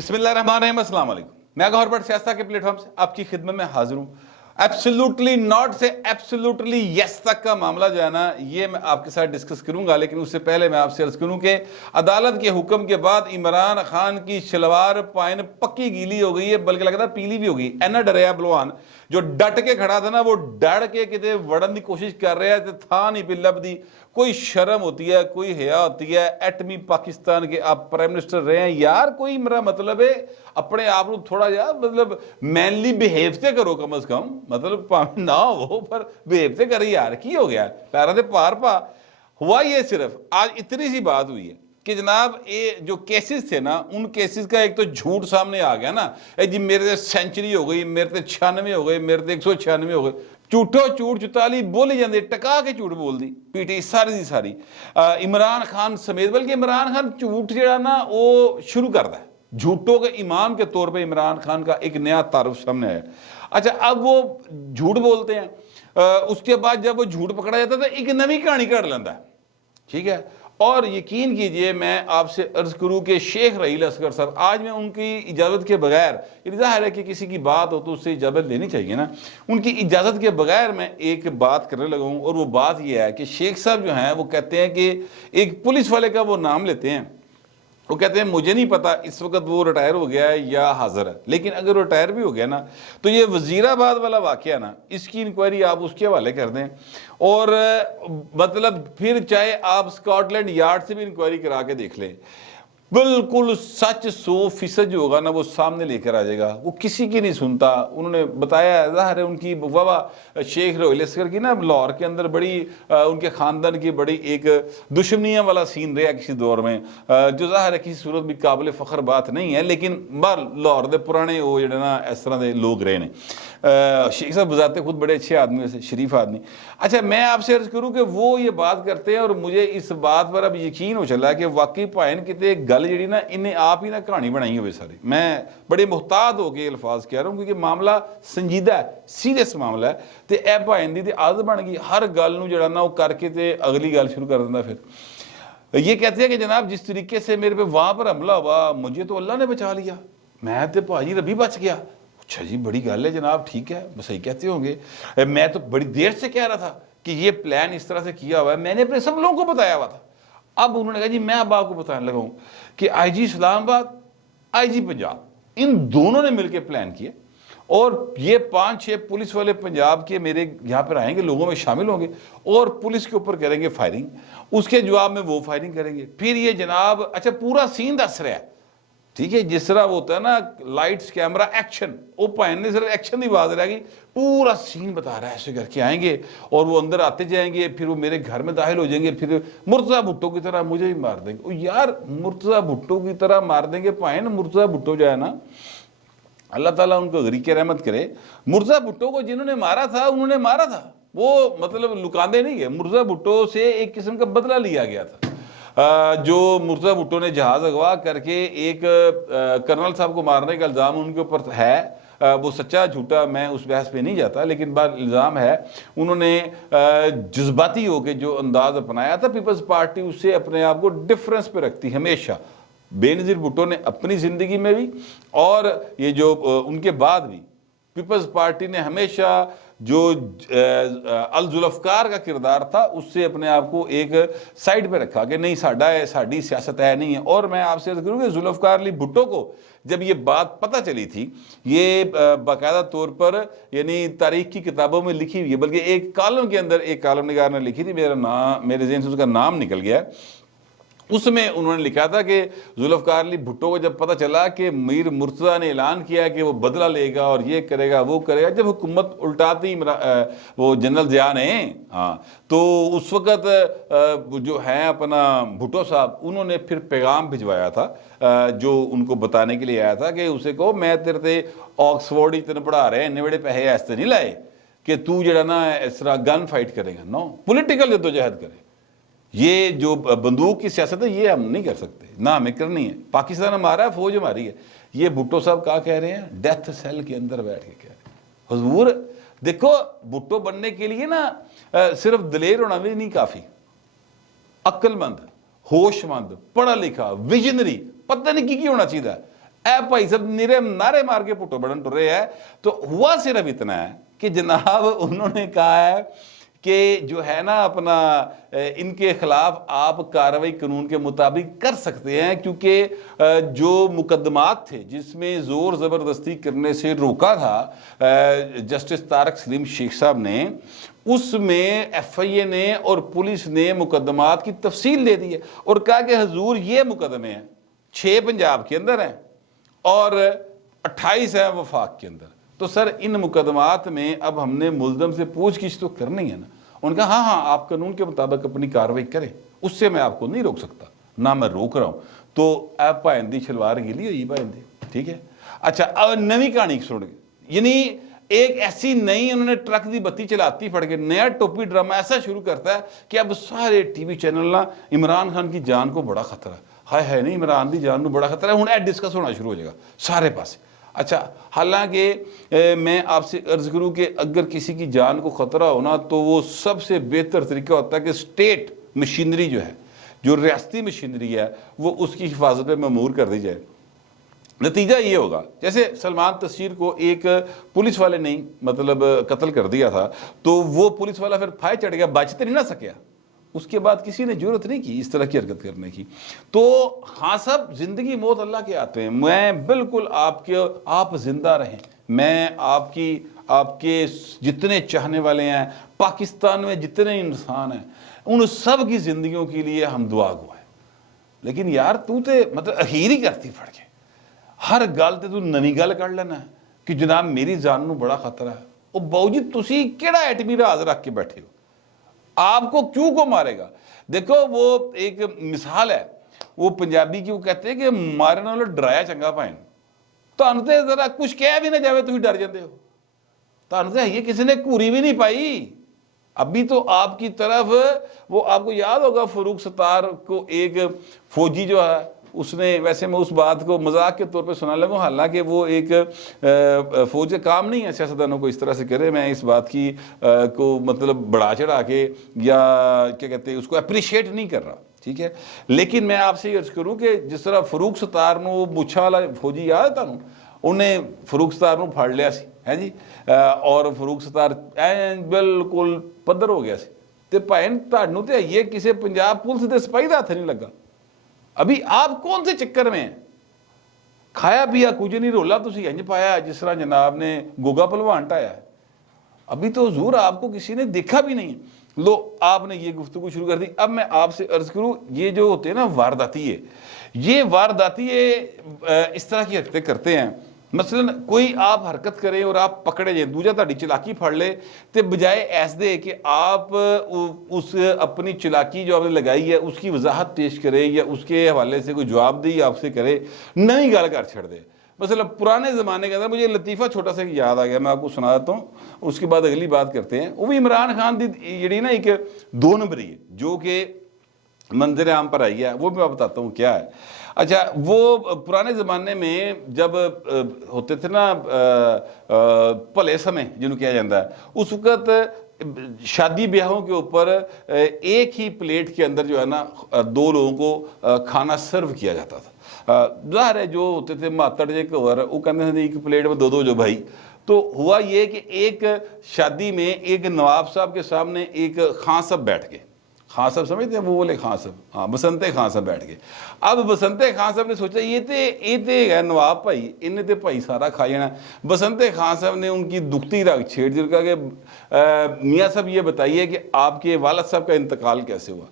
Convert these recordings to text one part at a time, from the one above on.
बिस्मिल्लाहिर्रहमानिर्रहीम, अस्सलाम वालेकुम। मैं गौहर भट्ट सियासत के प्लेटफॉर्म से आपकी खिदमत में हाजिर हूँ। एब्सोल्युटली नॉट से एब्सोल्युटली यस तक का मामला जो है ना, ये मैं आपके साथ डिस्कस करूंगा, लेकिन उससे पहले मैं आपसे अर्ज करूं कि अदालत के हुक्म के बाद इमरान खान की शलवार पाइन पक्की गीली हो गई है, बल्कि लगता है पीली भी हो गई। एना डरया बलवान जो डट के खड़ा था ना, वो डर के किते वड़न की कोशिश कर रहा है, था नहीं पिल्लब दी। कोई शर्म होती है, कोई हया होती है। एटमी पाकिस्तान के आप प्राइम मिनिस्टर रहे हैं यार, कोई मेरा मतलब है अपने आप को थोड़ा यार मतलब मैनली बिहेव से करो कम अज कम। मतलब ना हो पर बिहेव से करे यार, की हो गया पैरा से पार पा हुआ। ये सिर्फ आज इतनी सी बात हुई है कि जनाब ये जो केसेस थे ना, उन केसेस का एक तो झूठ सामने आ गया ना, जी मेरे से सेंचुरी हो गई, मेरे से 96 हो गए, मेरे से 196 हो गए। झूठो झूठ 44 बोली जाते, टका के झूठ बोल दी पीटी सारी दी सारी। इमरान खान समेत, बल्कि इमरान खान झूठ जड़ा ना वो शुरू करता है। झूठों के इमाम के तौर पे इमरान खान का एक नया तारुफ सामने आया। अच्छा, अब वो झूठ बोलते हैं, उसके बाद जब वो झूठ पकड़ा जाता है तो एक नवी कहानी कर लेता है, ठीक है। और यकीन कीजिए मैं आपसे अर्ज करूं कि शेख रहील असगर साहब, आज मैं उनकी इजाज़त के बगैर, ज़ाहिर है कि किसी की बात हो तो उससे इजाज़त लेनी चाहिए ना, उनकी इजाज़त के बगैर मैं एक बात करने लगा हूं। और वो बात ये है कि शेख साहब जो हैं वो कहते हैं कि एक पुलिस वाले का वो नाम लेते हैं, वो कहते हैं मुझे नहीं पता इस वक्त वो रिटायर हो गया है या हाजिर है, लेकिन अगर रिटायर भी हो गया ना तो ये वजीराबाद वाला वाकया ना, इसकी इंक्वायरी आप उसके हवाले कर दें। और मतलब फिर चाहे आप स्कॉटलैंड यार्ड से भी इंक्वायरी करा के देख लें, बिल्कुल सच 100% जो होगा ना वो सामने लेकर आ जाएगा। वो किसी की नहीं सुनता। उन्होंने बताया, ज़ाहिर है उनकी वाह शेख रहील असगर की ना लाहौर के अंदर बड़ी उनके ख़ानदान की बड़ी एक दुश्मनियाँ वाला सीन रहा किसी दौर में, जो ज़ाहिर है किसी सूरत भी काबिल फ़ख्र बात नहीं है, लेकिन बार लाहौर के पुराने वो जो ना इस तरह के लोग रहे हैं। शेख साहब बजाते खुद बड़े अच्छे आदमी, वैसे शरीफ आदमी। अच्छा, मैं आपसे अर्ज करूँ कि वो ये बात करते हैं और मुझे इस बात पर अब यकीन हो चला कि वाकई भाइन कितने गल जी ना इन्हें आप ही ना कहानी बनाई हुई सारी। मैं बड़े मुहतात होकर अल्फाज कह रहा हूँ क्योंकि मामला संजीदा है, सीरियस मामला है। तो यह भाइन की आदत बन गई हर गल नूं जिहड़ा ना वो करके ते अगली गल शुरू कर देता। फिर ये कहते हैं कि जनाब जिस तरीके से मेरे पे वहाँ पर हमला हुआ, मुझे तो अल्लाह ने बचा लिया, मैं तो भाजी रबी बच गया। अच्छा जी, बड़ी गल है जनाब, ठीक है, सही कहते होंगे। मैं तो बड़ी देर से कह रहा था कि ये प्लान इस तरह से किया हुआ है, मैंने अपने सब लोगों को बताया हुआ था। अब उन्होंने कहा जी मैं अब आपको बताने लगा हूँ कि आईजी इस्लामाबाद, आईजी पंजाब, इन दोनों ने मिलकर प्लान किया और ये 5-6 पुलिस वाले पंजाब के मेरे यहाँ पर आएंगे, लोगों में शामिल होंगे और पुलिस के ऊपर करेंगे फायरिंग, उसके जवाब में वो फायरिंग करेंगे। फिर ये जनाब अच्छा पूरा सीन दस रहा है, ठीक है, जिस तरह वो होता है ना लाइट्स कैमरा एक्शन, वो पाने सिर्फ एक्शन की आवाज रहेगी, पूरा सीन बता रहा है। ऐसे करके आएंगे और वो अंदर आते जाएंगे, फिर वो मेरे घर में दाखिल हो जाएंगे, फिर मुर्तज़ा भुट्टो की तरह मुझे भी मार देंगे। ओ यार, मुर्तज़ा भुट्टो की तरह मार देंगे पाए ना। मुर्तज़ा भुट्टो जो है ना, अल्लाह ताला उनको गरीक रहमत करे, मुर्तज़ा भुट्टो को जिन्होंने मारा था उन्होंने मारा था, वो मतलब लुकांदे नहीं है। मुर्तज़ा भुट्टो से एक किस्म का बदला लिया गया था। जो मुर्तज़ा भुट्टो ने जहाज अगवा करके एक कर्नल साहब को मारने का इल्ज़ाम उनके ऊपर है, वो सच्चा झूठा मैं उस बहस पे नहीं जाता, लेकिन बात इल्ज़ाम है उन्होंने जज्बाती होकर जो अंदाज अपनाया था। पीपल्स पार्टी उससे अपने आप को डिफरेंस पे रखती हमेशा, बेनज़ीर भुट्टो ने अपनी ज़िंदगी में भी और ये जो उनके बाद भी पीपल्स पार्टी ने हमेशा जो अल जुल्फ़कार का किरदार था उससे अपने आप को एक साइड पे रखा कि नहीं साडा है, साड़ी सियासत है नहीं है। और मैं आपसे अर्ज़ करूँ कि जुल्फ़कार अली भुट्टो को जब ये बात पता चली थी, ये बाकायदा तौर पर यानी तारीख की किताबों में लिखी हुई है, बल्कि एक कॉलम के अंदर एक कॉलम निगार ने लिखी थी, मेरे ज़हन से उसका नाम निकल गया, उसमें उन्होंने लिखा था कि जुल्फ़कार अली भुट्टो को जब पता चला कि मीर मुर्तज़ा ने ऐलान किया कि वो बदला लेगा और ये करेगा वो करेगा, जब हुकूमत उल्टाती वो जनरल ज़िया ने, हाँ, तो उस वक़्त जो है अपना भुट्टो साहब उन्होंने फिर पैगाम भिजवाया था जो उनको बताने के लिए आया था कि उसे कहो मैं तेरे से ऑक्सफोर्ड ही तेने पढ़ा रहे हैं, इन्ने बड़े पैसे ऐसे नहीं लाए कि तू जरा ना इस तरह गन फाइट करेगा। नो, पोलिटिकल जद्दोजहद करे। ये जो बंदूक की सियासत है ये हम नहीं कर सकते, ना हमें करनी है। पाकिस्तान हमारा है, फौज हमारी है। ये भुट्टो साहब क्या कह रहे हैं, डेथ सेल के अंदर बैठ के कह रहे हैं। हुजूर देखो, भुट्टो बनने के लिए ना सिर्फ दलेर होना भी नहीं काफ़ी, अक्लमंद, होशमंद, पढ़ा लिखा, विजनरी, पता नहीं की होना चाहिए। ए भाई साहब निरे नारे मार के पुटो बड़न टुरे है। तो हुआ सिर्फ इतना है कि जनाब उन्होंने कहा है कि जो है ना अपना इनके खिलाफ आप कार्रवाई कानून के मुताबिक कर सकते हैं, क्योंकि जो मुकदमात थे जिसमें ज़ोर ज़बरदस्ती करने से रोका था जस्टिस तारक सलीम शेख साहब ने, उसमें FIA ने और पुलिस ने मुकदमात की तफसील दे दी है और कहा कि हजूर ये मुकदमे हैं, 6 पंजाब के अंदर हैं और 28 है वफाक के अंदर। तो सर इन मुकदमात में अब हमने मुल्ज़म से पूछगिछ तो करनी है ना। उनका हाँ हाँ आप कानून के मुताबिक अपनी कार्रवाई करें, उससे मैं आपको नहीं रोक सकता, ना मैं रोक रहा हूँ। तो आप भाईंदी शलवार गिली हुई भाईंदी, ठीक है। अच्छा अब नवी कहानी सुन गए, यानी एक ऐसी नई उन्होंने ट्रक दी बत्ती चलाती फड़ के नया टोपी ड्रामा ऐसा शुरू करता है कि अब सारे TV चैनल ना इमरान खान की जान को बड़ा खतरा है, हाय है नहीं इमरान की जान को बड़ा खतरा है, हुण ए डिस्कस होना शुरू हो जाएगा सारे पास। अच्छा हालांकि मैं आपसे अर्ज करूं कि अगर किसी की जान को खतरा होना तो वो सबसे बेहतर तरीका होता है कि स्टेट मशीनरी जो है, जो रियासती मशीनरी है, वो उसकी हिफाजत में ममूर कर दी जाए। नतीजा ये होगा जैसे सलमान तस्वीर को एक पुलिस वाले ने मतलब कत्ल कर दिया था, तो वो पुलिस वाला फिर फाय चढ़ गया, बचते नहीं ना सकिया, उसके बाद किसी ने जरूरत नहीं की इस तरह की हरकत करने की। तो हाँ साहब जिंदगी मौत अल्लाह के हाथ में, मैं बिल्कुल आप जिंदा रहें, मैं आपके जितने चाहने वाले हैं पाकिस्तान में जितने इंसान हैं उन सब की जिंदगियों के लिए हम दुआ गो है। लेकिन यार तू तो मतलब अखीर ही करती फड़ के हर गल ते तू नवी गल कर लेना है कि जनाब मेरी जान नू बड़ा खतरा है। वो बाऊजी तुसी केड़ा एटमी राज रख के बैठे हो, आपको क्यों को मारेगा। देखो वो एक मिसाल है वो पंजाबी की, वो कहते हैं कि मारने वाला डराया चंगा भाई, तुहानू ते जरा कुछ कह भी ना जाए तुम डर जाते हो, तुहानू ते ये किसी ने घूरी भी नहीं पाई। अभी तो आपकी तरफ वो आपको याद होगा फरूक सत्तार को एक फौजी जो है उसने, वैसे मैं उस बात को मजाक के तौर पे सुना लगा, हालांकि वो एक फौज का काम नहीं है सियासतदानों को इस तरह से करे, मैं इस बात की को मतलब बढ़ा चढ़ा के या क्या कहते हैं उसको अप्रिशिएट नहीं कर रहा, ठीक है। लेकिन मैं आपसे अर्ज करूँ कि जिस तरह फरूक सत्तार में वो मुछा वाला फौजी याद है तुहानू, उन्हें फरूक सत्तार को फड़ लिया सी है जी, और फरूक सत्तार बिल्कुल पद्धर हो गया सी, ते भाई तुहानू ते ये किसी पंजाब पुलिस के सिपाही का हथ नहीं लगा। अभी आप कौन से चक्कर में हैं, खाया पिया कुछ नहीं, रोला तुसी इंज पाया जिस तरह जनाब ने गोगा पहलवान ढाया है। अभी तो हुजूर आपको किसी ने देखा भी नहीं, लो आपने ये गुफ्तगू शुरू कर दी। अब मैं आपसे अर्ज करूं, ये जो होते हैं ना वारदाती, ये इस तरह की हरकतें करते हैं। मसलन कोई आप हरकत करें और आप पकड़े जाए, दूजा ताड़ी चलाकी फड़ ले, तो बजाय ऐस दे कि आप उस अपनी चलाकी जो आपने लगाई है उसकी वजाहत पेश करे या उसके हवाले से कोई जवाबदेही आपसे करे, नई गल कर छड़ दे। मतलब पुराने ज़माने के अंदर मुझे लतीफ़ा छोटा सा याद आ गया, मैं आपको सुना देता हूँ, उसके बाद अगली बात करते हैं। वो भी इमरान खान की जी ना एक 2 नंबरी है जो कि मंजर आम पर आई है, वो मैं बताता हूँ क्या है। अच्छा वो पुराने ज़माने में जब होते थे ना भले समय जिन्होंने किया जाता है, उस वक़्त शादी ब्याहों के ऊपर एक ही प्लेट के अंदर जो है ना 2 लोगों को खाना सर्व किया जाता था। ज़ाहिर है जो होते थे मातड़ जे घर, वो कहते थे एक प्लेट में 2-2 जो भाई। तो हुआ ये कि एक शादी में एक नवाब साहब के सामने एक खां साहब बैठ गए, खां साहब समझते हैं, वो बोले खां साहब, हाँ बसंते खां साहब बैठ गए। अब बसंते खां साहब ने सोचा ये तो है नवाब भाई, इन्हें तो भाई सारा खा जाना। बसंते खां साहब ने उनकी दुखती रग छेड़ दी, कहा कि मियाँ साहब ये बताइए कि आपके वालद साहब का इंतकाल कैसे हुआ।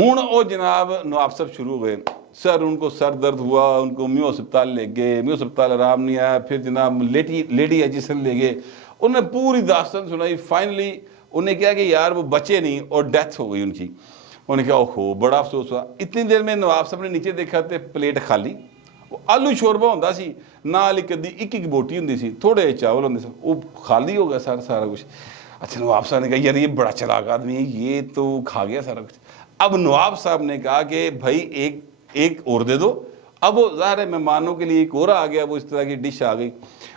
हूँ वो जनाब नवाब साहब शुरू हो गए, सर उनको सर दर्द हुआ, उनको म्यू अस्पताल ले गए, म्यू अस्पताल आराम नहीं आया, फिर जनाब लेडी एजिसन ले गए, उन्हें पूरी दास्तान सुनाई। फाइनली उन्हें क्या कि यार वो बचे नहीं और डेथ हो गई उनकी। उन्हें क्या ओहो बड़ा अफसोस हुआ। इतनी देर में नवाब साहब ने नीचे देखा तो प्लेट खाली, वो आलू शोरबा होंदा सी, नाल एक बोटी होंदी सी, थोड़े चावल होंदे सी, वो खाली हो गया सारा कुछ। अच्छा नवाब साहब ने कहा यार ये बड़ा चलाक आदमी है, ये तो खा गया सारा कुछ। अब नवाब साहब ने कहा कि भाई एक और दे दो। अब वो ज़ाहिर है मेहमानों के लिए एक और आ गया, वो इस तरह की डिश आ गई।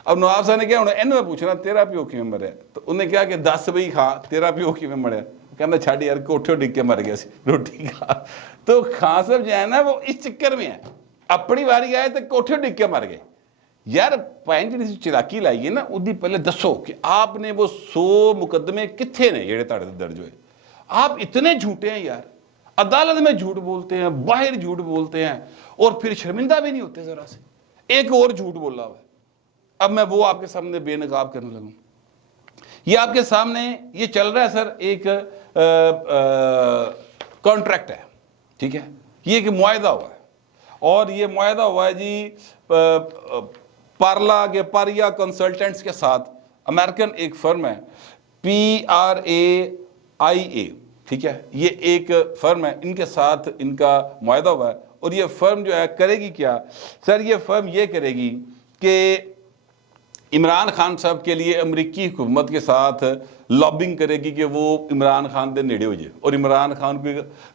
अब नवाब साहब ने क्या होना इन्हें पूछना तेरा प्यो किवें मरिया, तो उन्हें क्या कि 10 बई खा तेरा प्यो किवें मरिया, कहना छड़ यार कोठे डिग के मर गया सी रोटी खा। तो खां साहब जो है ना वो इस चक्कर में है, अपनी बारी आए तो कोठे डिग के मर गए। ਯਾਰ ਭੈਣ ਜਿਹੜੀ ਚਲਾਕੀ ਲਾਈ ਹੈ ਨਾ ਉਹਦੀ ਪਹਿਲੇ ਦੱਸੋ कि आपने वो 100 मुकदमे कितने ने ਜਿਹੜੇ ਤੁਹਾਡੇ ਤੇ ਦਰਜ ਹੋਏ। आप इतने झूठे हैं यार, अदालत में झूठ बोलते हैं, बाहर झूठ बोलते हैं और फिर शर्मिंदा भी नहीं होते जरा से। एक और झूठ बोला हुआ है, अब मैं वो आपके सामने बेनकाब करने लगूं। ये आपके सामने ये चल रहा है सर, एक कॉन्ट्रैक्ट है, ठीक है, ये एक मुआहदा हुआ है और ये मुआहदा हुआ है जी पारिया कंसल्टेंट्स के साथ। अमेरिकन एक फर्म है PRAIA, ठीक है, ये एक फर्म है, इनके साथ इनका मुआहदा हुआ है और ये फर्म जो है करेगी क्या सर, ये फर्म ये करेगी कि इमरान खान साहब के लिए अमरीकी हुकूमत के साथ लॉबिंग करेगी कि वो इमरान खान के नेड़े हो जाए और इमरान खान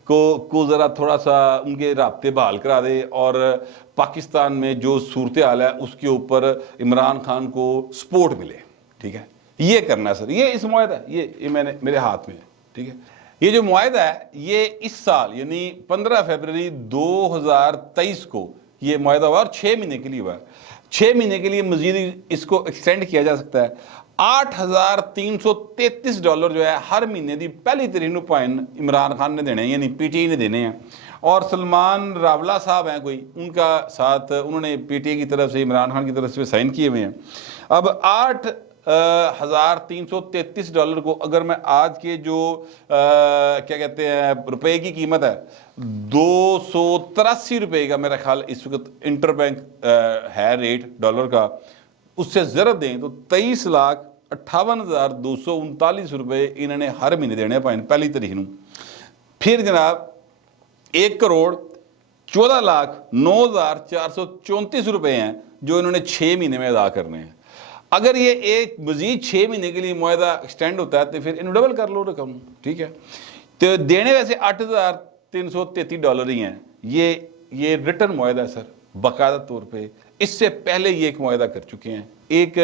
को ज़रा थोड़ा सा उनके राब्ते बहाल करा दे और पाकिस्तान में जो सूरत हाल है उसके ऊपर इमरान खान को सपोर्ट मिले, ठीक है। ये करना है सर, ये इस मुआहदा है, ये मैंने मेरे हाथ में है, ठीक है। ये जो मुआहदा है ये इस साल यानी 15 फरवरी 2023 को ये मुआहदा हुआ और 6 महीने के लिए हुआ है। 6 महीने के लिए मजीद इसको एक्सटेंड किया जा सकता है। $8,333 जो है हर महीने की पहली तरीक को भाइन इमरान खान ने देने यानी PTI ने देने हैं और सलमान रावला साहब हैं कोई, उनका साथ उन्होंने PTI की तरफ से इमरान खान की तरफ से साइन किए हुए हैं। अब $8,333 को अगर मैं आज के जो क्या कहते हैं रुपए की कीमत है 283 रुपये का मेरा ख्याल इस वक्त इंटरबैंक है रेट डॉलर का, उससे ज़रब दें तो 23,58,239 रुपये इन्होंने हर महीने देने पाए पहली तरीक को। फिर जनाब 1,14,09,434 रुपये हैं जो इन्होंने 6 महीने में अदा करने हैं। अगर ये एक मजीद 6 महीने के लिए मुआहदा एक्सटेंड होता है तो फिर इन्हें डबल कर लो रकम, ठीक है। तो देने वैसे $8,333 ही हैं। ये रिटर्न मुआहदा है सर बाकायदा तौर पे। इससे पहले ये एक मुआहदा कर चुके हैं, एक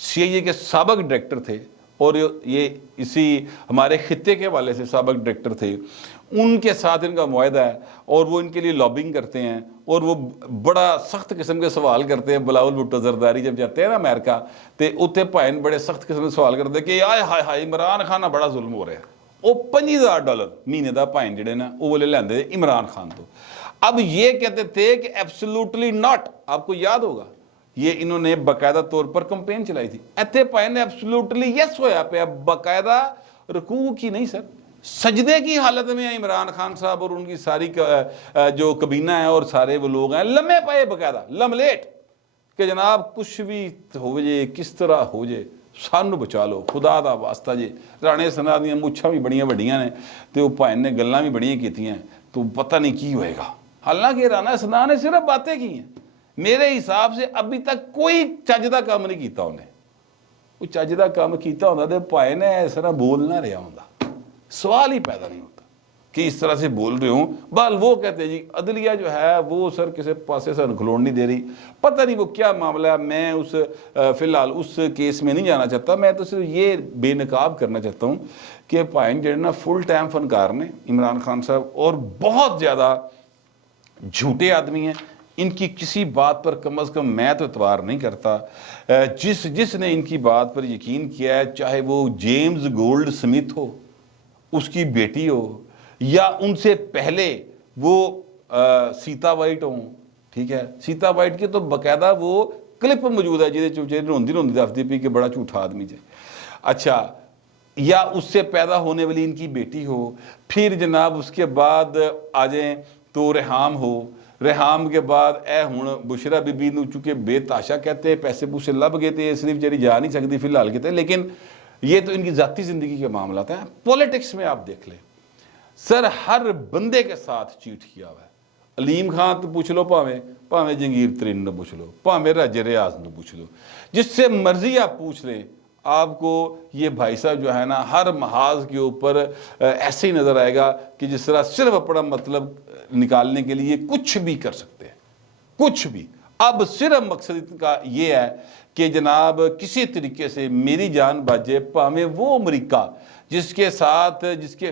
CIA के साबिक डायरेक्टर थे और ये इसी हमारे खित्ते के वाले से साबिक डायरेक्टर थे, उनके साथ इनका मुआहदा है और वो इनके लिए लॉबिंग करते हैं और वो बड़ा सख्त किस्म के सवाल करते हैं। बिलावल भुट्टो जरदारी जब जाते हैं ना अमेरिका तो उत्थे भाइन बड़े सख्त किस्म के सवाल करते हैं कि आए हाय हाय इमरान खान बड़ा जुल्म हो रहा है। वो $50,000 महीने का भाइन जिहड़े ना वो वाले लेंदे इमरान खान तो। अब ये कहते थे कि एब्सोल्युटली नॉट, आपको याद होगा ये इन्होंने बाकायदा तौर पर कंपेन चलाई थी। इत्थे भाइन एब्सोल्युटली यस होया पे बाकायदा रुकू की नहीं सर, सजदे की हालत में है इमरान खान साहब और उनकी सारी जो कबीना है और सारे वो लोग हैं लम्हे पाए बाकायदा लमलेट कि जनाब कुछ भी हो जाए किस तरह हो जाए सानू बचा लो खुदा दा वास्ता जी। राणे सना दी मुछां भी बड़ियां वड्डियां ने तो भाई ने गल्लां भी बड़ियां कीतियां तो पता नहीं की होएगा। हालांकि राणा सना ने सिर्फ बातें की हैं, मेरे हिसाब से अभी तक कोई चज दा काम नहीं कीता उन्हें। कोई चज दा काम कीता होंदा ते भाई ने इस तरह बोल ना रहा होंदा, सवाल ही पैदा नहीं होता कि इस तरह से बोल रहे हो। बल वो कहते हैं जी अदलिया जो है वो सर किसी पासे से खलोन नहीं दे रही, पता नहीं वो क्या मामला है। मैं उस फिलहाल उस केस में नहीं जाना चाहता, मैं तो सिर्फ ये बेनकाब करना चाहता हूँ कि भाई जो ना फुल टाइम फनकार ने इमरान खान साहब और बहुत ज़्यादा झूठे आदमी हैं। इनकी किसी बात पर कम अज़ कम मैं तो एतबार नहीं करता। जिसने इनकी बात पर यकीन किया है, चाहे वो जेम्स गोल्ड स्मिथ हो, उसकी बेटी हो, या उनसे पहले वो सीता वाइट हो, ठीक है। सीता वाइट की तो बाकायदा वो क्लिप मौजूद है जिसे चुचे रोंदी रोंदी दसदी पी कि बड़ा झूठा आदमी है। अच्छा, या उससे पैदा होने वाली इनकी बेटी हो, फिर जनाब उसके बाद आ जाए तो रेहाम हो, रेहाम के बाद ए हुण बुशरा बीबी नूं चूंकि बेताशा कहते पैसे पूसे लभ गए तो सिर्फ बेचारी जा नहीं सकती फिलहाल कितने, लेकिन ये तो इनकी ज़ाती ज़िंदगी के मामला है। पॉलिटिक्स में आप देख लें सर हर बंदे के साथ चीट किया हुआ है। अलीम खान तो पूछ लो, भावें जंगीर तरीन ने पूछ लो, भावें राजे रियाज ने पूछ लो, जिससे मर्जी आप पूछ लें, आपको ये भाई साहब जो है ना हर महाज के ऊपर ऐसे ही नज़र आएगा कि जिस तरह सिर्फ अपना मतलब निकालने के लिए कुछ भी कर सकते हैं, कुछ भी। अब सिर्फ मकसद इनका ये है कि जनाब किसी तरीके से मेरी जान बाजे, भावें वो अमरीका जिसके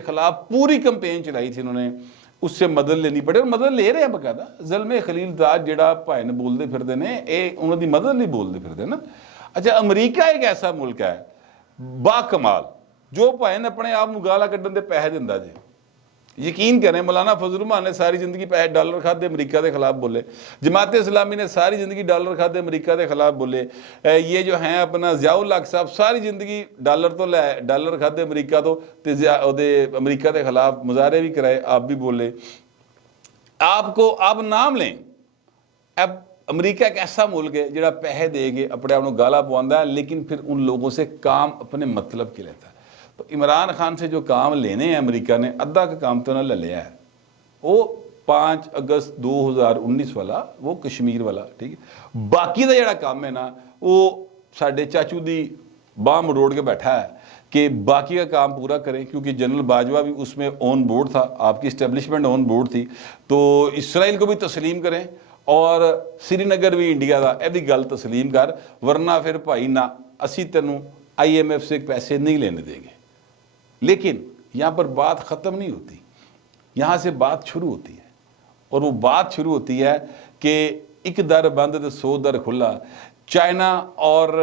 खिलाफ पूरी कंपेन चलाई थी इन्होंने उससे मदद लेनी पड़े, और मदद ले रहे हैं बकायदा। ज़ल्मे खलीलजाद जिहड़ा भाई ने बोलते फिरदे ने, ये उन्होंने मदद नहीं बोलते फिरदे ना। अच्छा, अमरीका एक ऐसा मुल्क है बाकमाल जो भाई ने अपने आप को गाला कड्ढन दे पैसे दिंदा जी। यकीन करें, मौलाना फजल रहमान ने सारी जिंदगी पैसे डॉलर खाते अमरीका के खिलाफ बोले, जमात इस्लामी ने सारी जिंदगी डॉलर खाते अमरीका के खिलाफ बोले, ये जो हैं अपना ज़ियाउल हक साहब सारी जिंदगी डॉलर खाते अमरीका तो अमरीका के खिलाफ मुजाहरे भी कराए, आप भी बोले। आपको आप नाम लें, अब अमरीका एक ऐसा मुल्क है जिहड़ा पैसे दे के अपने आप को गाला पवांदा है, लेकिन फिर उन लोगों से काम अपने मतलब के लेता है। तो इमरान खान से जो काम लेने हैं अमेरिका ने, अद्धा का काम तो ना ले लिया है। वो 5 अगस्त 2019 वाला, वो कश्मीर वाला, ठीक है। बाकी का जोड़ा काम है ना, वो साडे चाचू दी बाह मरोड़ के बैठा है कि बाकी का काम पूरा करें, क्योंकि जनरल बाजवा भी उसमें ऑन बोर्ड था, आपकी इस्टेब्लिशमेंट ऑन बोर्ड थी। तो इसराइल को भी तस्लीम करें और श्रीनगर भी इंडिया का, यह गल तस्लीम कर, वरना फिर भाई ना असी तेनों IMF से पैसे नहीं लेने देंगे। लेकिन यहाँ पर बात ख़त्म नहीं होती, यहाँ से बात शुरू होती है, और वो बात शुरू होती है कि एक दर बंद तो 100 दर खुला। चाइना और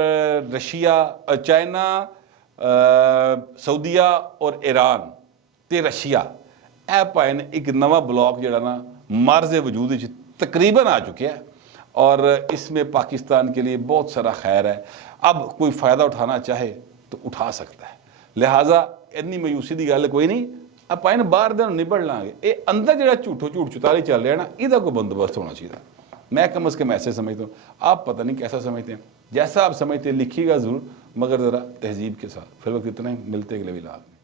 रशिया, चाइना, सऊदीया और ईरान ते रशिया, ए भाई ने एक नवा ब्लॉक जड़ा ना मर्ज वजूद तकरीबन आ चुके हैं, और इसमें पाकिस्तान के लिए बहुत सारा खैर है। अब कोई फ़ायदा उठाना चाहे तो उठा सकता है, लिहाजा इन्नी मायूसी की गल कोई नहीं। आप आए ना बाहर दिन निबड़ लाँगे, ये अंदर जो झूठ चुताली चल रहा है ना, इसका कोई बंदोबस्त होना चाहिए। मैं कम अज़ कम ऐसे समझता हूँ, आप पता नहीं कैसा समझते हैं। जैसा आप समझते हैं लिखिएगा ज़रूर, मगर ज़रा तहजीब के साथ। फिर वक्त इतना ही, मिलते अगले व्लॉग में।